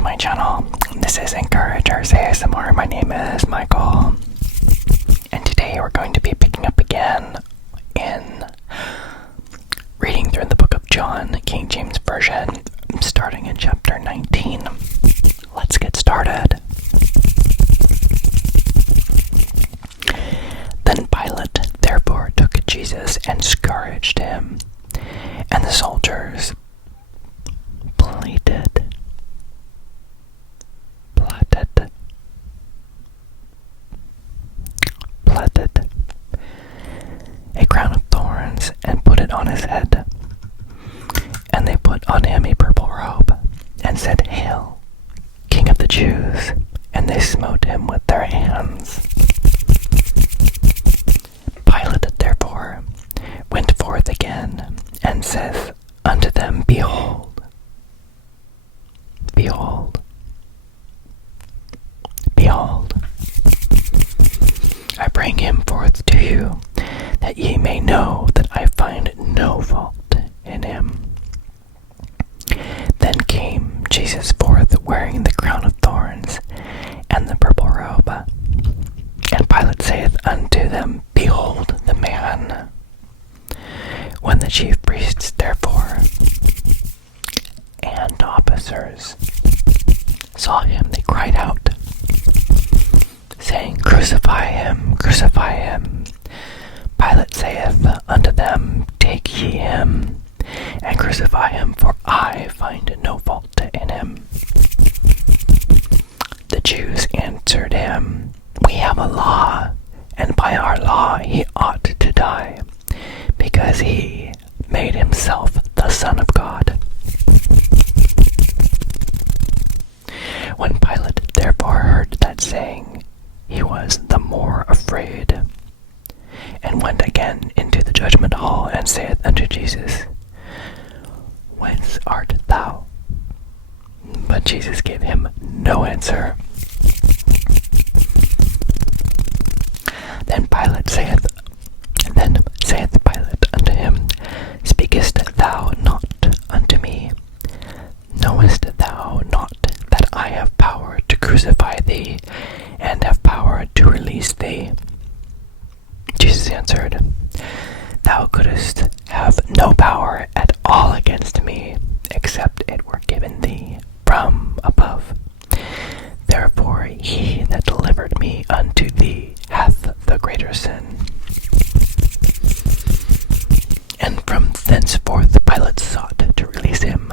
to my channel. This is Encouragers ASMR. My name is Michael, and today we're going to be picking up again in reading through the book of John, King James Version, starting in chapter 19. Let's get started. Then Pilate therefore took Jesus and scourged him, and the soldiers plaited a crown of thorns and put it on his head. And they put on him a purple robe and said, "Hail, King of the Jews!" And they smote him with their hands. Pilate therefore went forth again and saith unto them, Behold, behold, behold, I bring him forth to you, that ye may know that I find no fault in him. Then came Jesus forth, wearing the crown of thorns and the purple robe. And Pilate saith unto them, Behold the man. When the chief priests therefore and officers saw him, they cried out, saying, Crucify him, crucify him. Pilate saith unto them, Take ye him, and crucify him, for I find no fault in him. The Jews answered him, We have a law, and by our law he ought to die, because he made himself the Son of God. When Pilate therefore heard that saying, he was the more afraid, and went again into the judgment hall, and saith unto Jesus, Whence art thou? But Jesus gave him no answer. Then saith Pilate unto him, Speakest thou not unto me? Knowest thou not that I have power to crucify thee, and have power to release thee? Jesus answered, Thou couldst have no power at all against me, except it were given thee from above. Therefore he that delivered me unto thee hath the greater sin. And from thenceforth Pilate sought to release him.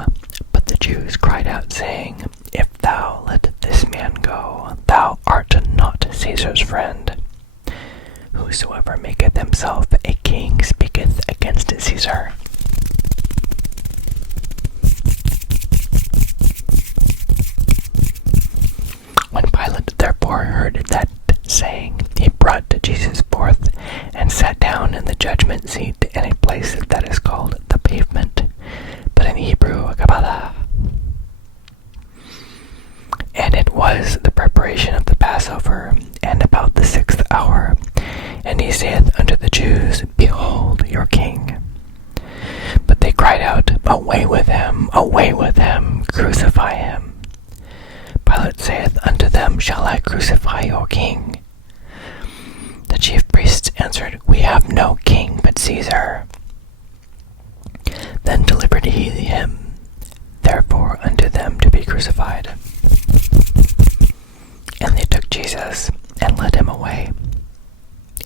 But the Jews cried out, saying, If thou let this man go, thou art not Caesar's friend. Whosoever maketh himself a king speaketh against Caesar. When Pilate therefore heard that saying, he brought Jesus forth, and sat down in the judgment seat in a place that is called the Pavement, but in Hebrew, Gabbatha. And it was the preparation of the Passover, and about the 6th hour. And he saith unto the Jews, Behold your king. But they cried out, Away with him, crucify him. Pilate saith unto them, Shall I crucify your king? The chief priests answered, We have no king but Caesar. Then delivered he him therefore unto them to be crucified. And they took Jesus, and led him away.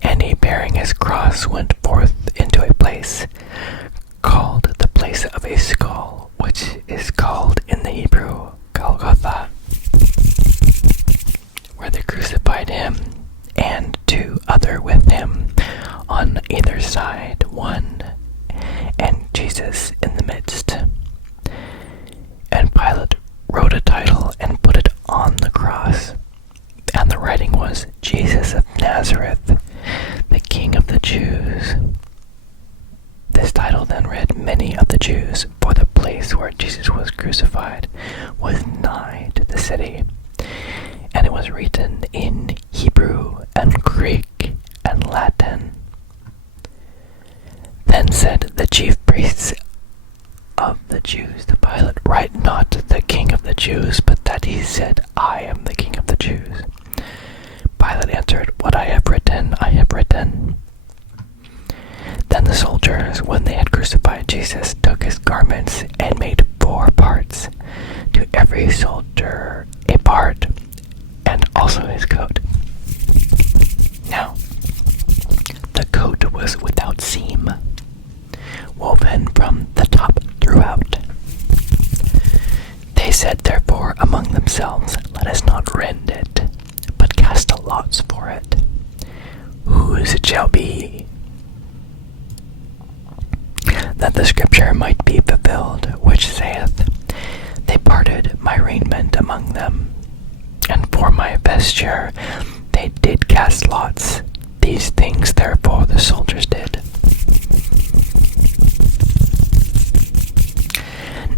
And he, bearing his cross, went forth into a place called the place of a skull, which is called in the Hebrew, Golgotha, where they crucified him, and two other with him, on either side, one, and Jesus in the midst. And Pilate wrote a title, and put it on the cross. And the writing was, Jesus of Nazareth, the King of the Jews. This title then read, Many of the Jews, for the place where Jesus was crucified was nigh to the city. And it was written in Hebrew and Greek and Latin. Then said the chief priests of the Jews to Pilate, Write not the King of the Jews, but that But he said, I am the King of the Jews. Pilate answered, What I have written, I have written. Then the soldiers, when they had crucified Jesus, took his garments and made 4 parts, to every soldier a part, and also his coat. Now, the coat was without seam, woven from the top throughout. They said therefore among themselves, Let us not rend it, but cast lots for it, whose it shall be, that the scripture might be fulfilled, which saith, They parted my raiment among them, and for my vesture they did cast lots. These things therefore the soldiers did.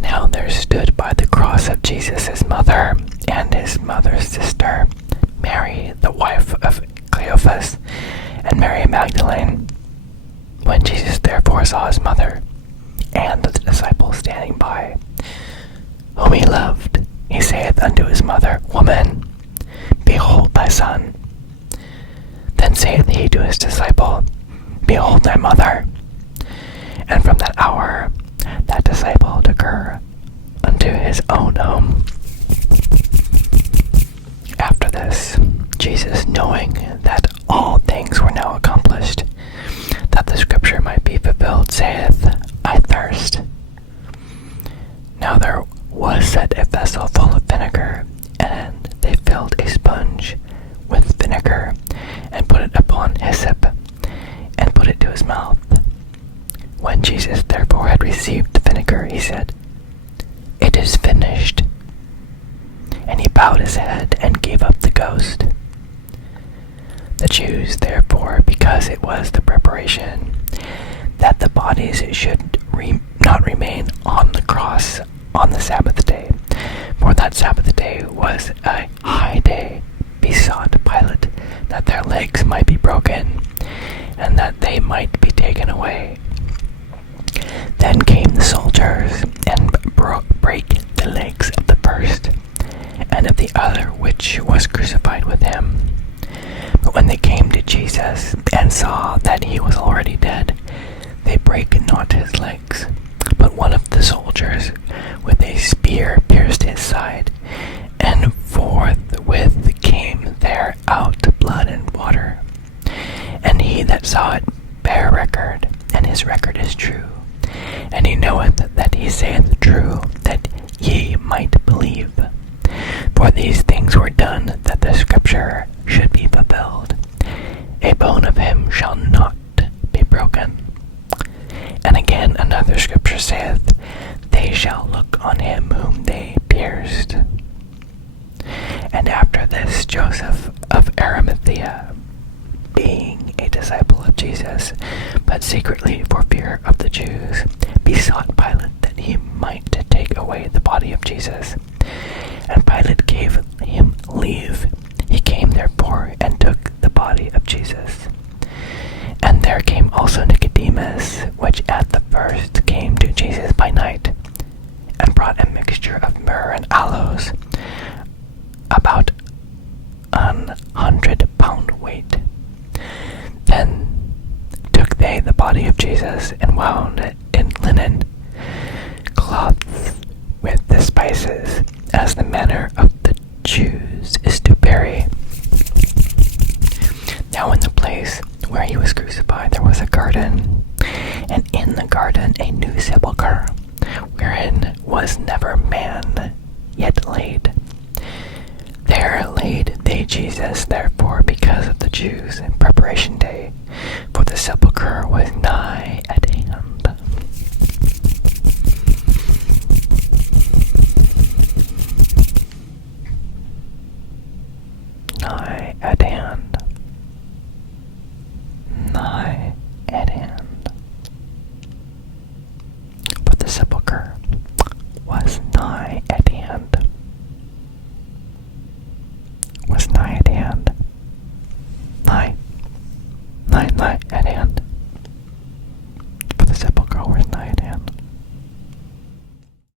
Now there stood by the cross of Jesus his mother, and his mother's sister, Mary, the wife of Cleophas, and Mary Magdalene. When Jesus therefore saw his mother, and the disciple standing by, whom he loved, he saith unto his mother, Woman, behold thy son. Then saith he to his disciple, Behold thy mother. And from that hour that disciple took her unto his own home. After this, Jesus, knowing that all things were now accomplished, that the scripture might be fulfilled, saith, I thirst. Now there was set a vessel full of vinegar, and they filled a sponge with vinegar, and put it upon hyssop, and put it to his mouth. When Jesus therefore had received the vinegar, he said, It is finished. And he bowed his head and gave up the ghost. The Jews, therefore, because it was the preparation that the bodies should not remain on the cross on the Sabbath day, for that Sabbath day was a high day, besought Pilate that their legs might be broken, and that they might be taken away. Then came the soldiers, and brake the legs of the first, and of the other which was crucified with him. But when they came to Jesus, and saw that he was already dead, they brake not his legs. But one of the soldiers with a spear pierced his side, and forthwith came there out blood and water. And he that saw it bare record, and his record is true. And he knoweth that he saith true, that ye might believe. For these things were done, that the scripture should be fulfilled. A bone of him shall not be broken. And again another scripture saith, They shall look on him whom they pierced. And after this, Joseph of Arimathea, being a disciple of Jesus, but secretly for fear of the Jews, besought Pilate that he might take away the body of Jesus. And Pilate gave him leave. He came therefore and took the body of Jesus. And there came also Nicodemus, which at the first came to Jesus by night, and brought a mixture of myrrh and aloes, about 100 pound weight. Then took they the body of Jesus, and wound it in linen cloths with the spices, as the manner of the Jews is to bury. Now in the place where he was crucified there was a garden, and in the garden a new sepulchre, wherein was never man yet laid. There laid they Jesus, therefore, because of the Jews, in preparation day, for the sepulchre